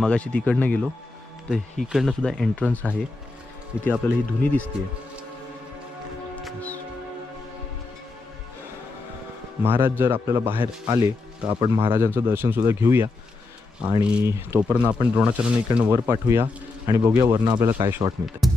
मगाशी तिकडनं गेलो तर इकडनं सुद्धा एंट्रन्स आहे. इथे आपल्याला ही धुनी दिसते. महाराज जर आपल्याला बाहेर आले तर आपण महाराजांचं दर्शन सुद्धा घेऊया आणि तोपर्यंत आपण द्रोणाचार्यांना इकडनं वर पाठवूया आणि बघूया वरनं आपल्याला काय शॉट मिळतं.